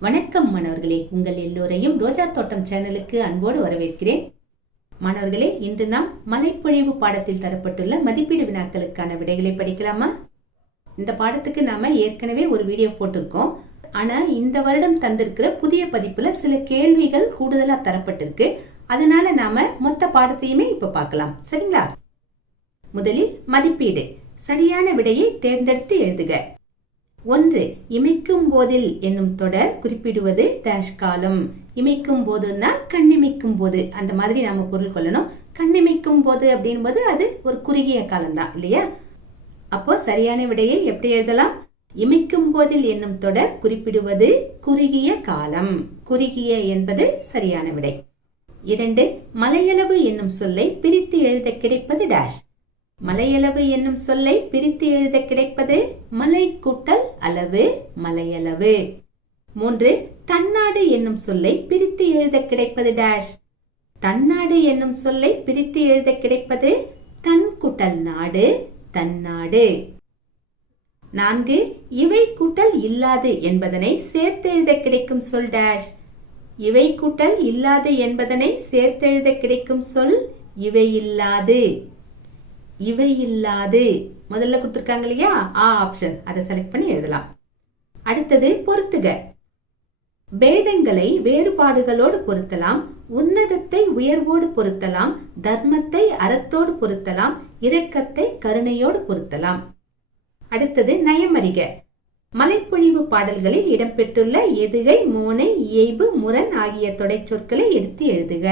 வணக்கம் மாணவர்களே. உங்கள் எல்லோரையும் ரோஜா தோட்டம் சேனலுக்கு அன்போடு வரவேற்கிறேன். மாணவர்களே இன்று நாம் மலைப்பொழிவு பாடத்தில் தரப்பட்டுள்ள மதிப்பீடு வினாக்களுக்கான விடைகளை படிக்கலாமா? இந்த பாடத்துக்கு நாம ஏற்கனவே ஒரு வீடியோ போட்டிருக்கோம். ஆனா இந்த வருடம் தந்திருக்கிற புதிய பதிப்புல சில கேள்விகள் கூடுதலா தரப்பட்டிருக்கு. அதனால நாம மொத்த பாடத்தையுமே இப்ப பார்க்கலாம். சரிங்களா? முதலில் மதிப்பீடு. சரியான விடையை தேர்ந்தெடுத்து எழுதுக. ஒன்று இமைக்கும் போதில் என்னும் தொடர் குறிப்பிடுவது டேஷ் காலம் இமைக்கும் போதுன்னா கண்ணிமைக்கும் போது. அந்த மாதிரி நாம பொருள் கொள்ளணும். கண்ணிமைக்கும் போது அப்படின்போது அது ஒரு குறுகிய காலம்தான் இல்லையா? அப்போ சரியான விடையை எப்படி எழுதலாம்? இமைக்கும் போதில் என்னும் தொடர் குறிப்பிடுவது குறுகிய காலம். குறுகிய என்பது சரியான விடை. இரண்டு மலையளவு என்னும் சொல்லை பிரித்து எழுத கிடைப்பது டேஷ் மலையளவு என்னும் சொல்லை பிரித்து எழுத கிடைப்பது மலை கூட்டல் அளவு மலையளவு. மூன்று தன்னாடு என்னும் சொல்லை பிரித்து எழுத கிடைப்பது டேஷ் தன்னாடு என்னும் சொல்லை பிரித்து எழுத கிடைப்பது தன் கூட்டல் நாடு தன்னாடு. நான்கு இவை கூட்டல் இல்லாது என்பதனை சேர்த்தெழுத கிடைக்கும் சொல் டேஷ் இவை கூட்டல் இல்லாது என்பதனை சேர்த்தெழுத கிடைக்கும் சொல் இவை இல்லாது இவை இல்லாது முதல்ல கொடுத்துருக்காங்க இல்லையா? ஆ ஆப்ஷன் அதை செலக்ட் பண்ணி எழுதலாம். அடுத்தது பொருத்துக. பேதங்களை வேறுபாடுகளோடு பொருத்தலாம். உன்னதத்தை உயர்வோடு பொருத்தலாம். தர்மத்தை அறத்தோடு பொருத்தலாம். இரக்கத்தை கருணையோடு பொருத்தலாம். அடுத்தது நயமறிக. மலைப்பொழிவு பாடல்களில் இடம்பெற்றுள்ள எதுகை மோனை இயைபு முரண் ஆகிய தொடை சொற்களை எடுத்து எழுதுக.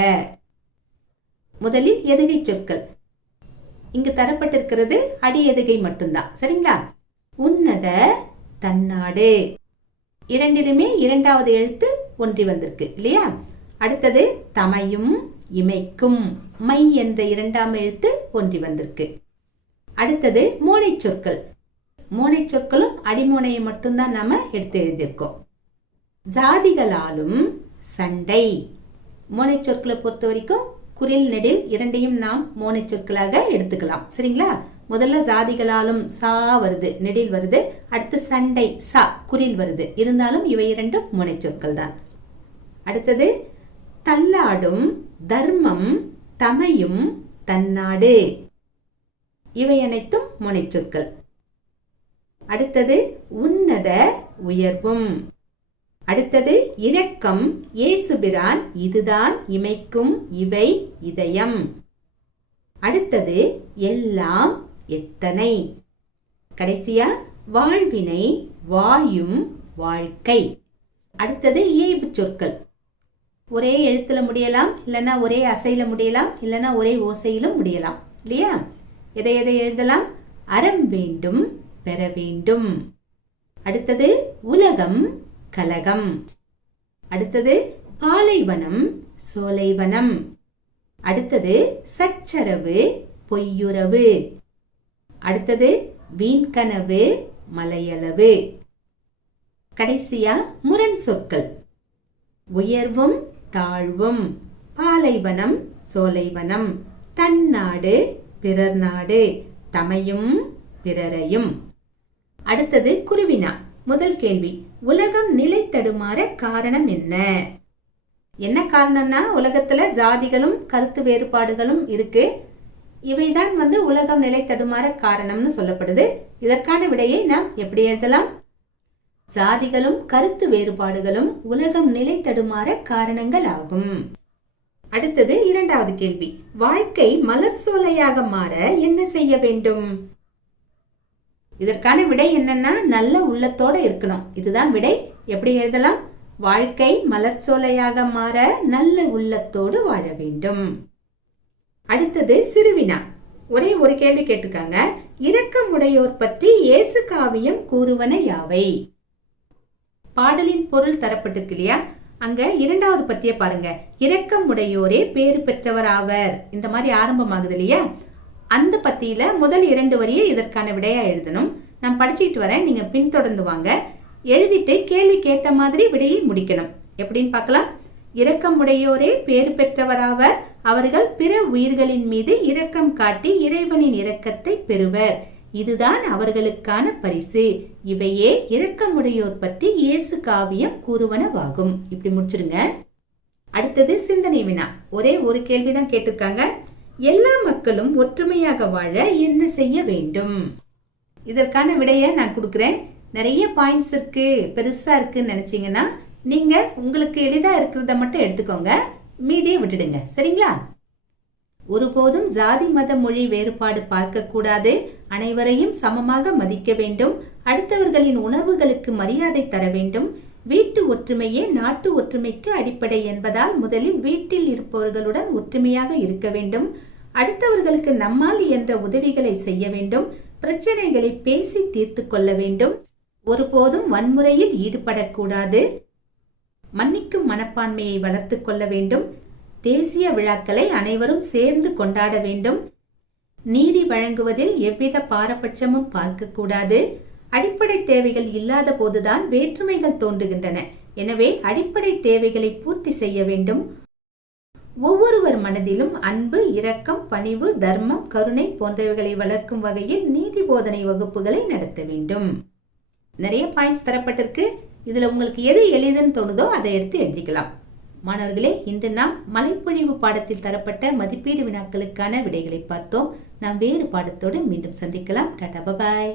முதலில் எதுகை சொற்கள். இங்கு தரப்பட்டிருக்கிறது அடி எதுகை மட்டும்தான். சரிங்களா? உன்னத தன்னாடு. இரண்டிலுமே இரண்டாவது எழுத்து ஒன்றி வந்திருக்கு இல்லையா? அடுத்தது தமையும் இமைக்கும். மை என்ற இரண்டாம் எழுத்து ஒன்றி வந்திருக்கு. அடுத்தது மோனை சொற்கள். மோனை சொற்களும் அடிமோனையை மட்டும்தான் நாம எடுத்து எழுதியிருக்கோம். ஜாதிகளாலும் சண்டை. மோனை சொற்களை பொறுத்த வரைக்கும் குரில் நெடில் இரண்டையும் நாம் மோனை சொற்களாக எடுத்துக்கலாம். சரிங்களா? முதல்ல ஜாதிகளாலும் சா வருது நெடில் வருது. அடுத்து சண்டை சா குரில் வருது. இருந்தாலும் இவை இரண்டும் மோனை சொற்கள் தான் அடுத்தது தள்ளாடும் தர்மம் தமையும் தன்னாடு. இவை அனைத்தும் மோனை சொற்கள். அடுத்தது உன்னத உயர்வும். அடுத்தது இரக்கம். ஏசுபிரான் இதுதான் இமைக்கும் இவை இதயம். அடுத்தது எல்லாம் எத்தனை? கடைசியா வாழ்வினை வாயும் வாழ்க்கை. அடுத்தது இயைபு சொற்கள். ஒரே எழுத்துல முடியலாம் இல்லைன்னா ஒரே அசையில முடியலாம் இல்லைன்னா ஒரே ஓசையிலும் முடியலாம் இல்லையா? எதை எதை எழுதலாம்? அறம் வேண்டும் பெற வேண்டும். அடுத்தது உலகம் கலகம். அடுத்தது பாலைவனம் சோலைவனம். அடுத்தது சச்சரவு பொய்யுறவு. அடுத்தது வீண்கனவு மலையளவு. கடைசியா முரண் சொற்கள். உயர்வும் தாழ்வும். பாலைவனம் சோலைவனம். தன்னாடு பிறர் நாடு தமையும் பிறரையும். அடுத்தது குருவினா. முதல் கேள்வி உலகம் நிலை தடுமாற காரணம் என்ன? என்ன காரணம்னா உலகத்துல ஜாதிகளும் கருத்து வேறுபாடுகளும் இருக்கு. இவைதான் வந்து உலகம் நிலை தடுமாற காரணம்னு சொல்லப்படுது. இதற்கான விடையை நாம் எப்படி எழுதலாம்? ஜாதிகளும் கருத்து வேறுபாடுகளும் உலகம் நிலை தடுமாற காரணங்கள் ஆகும். அடுத்தது இரண்டாவது கேள்வி வாழ்க்கை மலர் சோலையாக மாற என்ன செய்ய வேண்டும்? இதற்கான விடை என்னன்னா நல்ல உள்ளத்தோட இருக்கணும். இதுதான் விடை. எப்படி எழுதலாம்? வாழ்க்கை மலர்ச்சோலையாக மாற நல்ல உள்ளத்தோடு வாழ வேண்டும். அடுத்தது சிறுவினா. ஒரே ஒரு கேள்வி கேட்டிருக்காங்க. இரக்கமுடையோர் பற்றி இயேசு காவியம் கூறுவன யாவை? பாடலின் பொருள் தரப்பட்டிருக்கு இல்லையா? அங்க இரண்டாவது பத்திய பாருங்க. இரக்கமுடையோரே பேறு பெற்றவர் ஆவர். இந்த மாதிரி ஆரம்பமாகுது இல்லையா? அந்த பத்தியில முதல் இரண்டு வரியை இதற்கான விடையா எழுதணும். நான் படிச்சுட்டு வரேன். நீங்க பின்தொடர்ந்து வாங்க. எழுதிட்டு கேள்விக்கு ஏத்த மாதிரி விடையை முடிக்கணும். எப்படின்னு பார்க்கலாம். இரக்கமுடையோரே பேறு பெற்றவராவர். அவர்கள் பிற உயிர்களின் மீது இரக்கம் காட்டி இறைவனின் இரக்கத்தை பெறுவர். இதுதான் அவர்களுக்கான பரிசு. இவையே இரக்கமுடையோர் பற்றி இயேசு காவியம் கூறுவனவாகும். இப்படி முடிச்சிருங்க. அடுத்தது சிந்தனை வினா. ஒரே ஒரு கேள்விதான் கேட்டிருக்காங்க. எல்லா மக்களும் ஒற்றுமையாக வாழ என்ன செய்ய வேண்டும்? இதற்கான விடைய நான் கொடுக்குறேன். நிறைய பாயிண்ட்ஸ் இருக்கு பெருசா இருக்குன்னு நினைச்சீங்கன்னா நீங்க உங்களுக்கு எளிதா இருக்கிறத மட்டும் எடுத்துக்கோங்க. மீதியை விட்டுடுங்க. சரிங்களா? ஒருபோதும் ஜாதி மத மொழி வேறுபாடு பார்க்க கூடாது அனைவரையும் சமமாக மதிக்க வேண்டும். அடுத்தவர்களின் உணர்வுகளுக்கு மரியாதை தர வேண்டும். வீட்டு ஒற்றுமையே நாட்டு ஒற்றுமைக்கு அடிப்படை என்பதால் முதலில் வீட்டில் இருப்பவர்களுடன் ஒற்றுமையாக இருக்க வேண்டும். அடுத்தவர்களுக்கு நம்மால் என்ற உதவிகளை செய்ய வேண்டும் பிரச்சனைகளை பேசி தீர்த்து கொள்ள வேண்டும். ஒருபோதும் வன்முறையில் ஈடுபடக்கூடாது. மன்னிக்கும் மனப்பான்மையை வளர்த்துக் கொள்ள வேண்டும். தேசிய விழாக்களை அனைவரும் சேர்ந்து கொண்டாட வேண்டும். நீதி வழங்குவதில் எவ்வித பாரபட்சமும் பார்க்கக்கூடாது. அடிப்படை தேவைகள் இல்லாத போதுதான் வேற்றுமைகள் தோன்றுகின்றன. எனவே அடிப்படை தேவைகளை பூர்த்தி செய்ய வேண்டும். ஒவ்வொருவர் மனதிலும் அன்பு இரக்கம் பணிவு தர்மம் கருணை போன்றவைகளை வளர்க்கும் வகையில் நீதி போதனை வகுப்புகளை நடத்த வேண்டும். நிறைய பாயிண்ட்ஸ் தரப்பட்டிருக்கு. இதுல உங்களுக்கு எது எளிதுன்னு தோணுதோ அதை எடுத்து எழுதிக்கலாம். மாணவர்களே இன்று நாம் மலைப்பொழிவு பாடத்தில் தரப்பட்ட மதிப்பீடு வினாக்களுக்கான விடைகளை பார்த்தோம். நாம் வேறு பாடத்தோடு மீண்டும் சந்திக்கலாம். டாடா பபாய்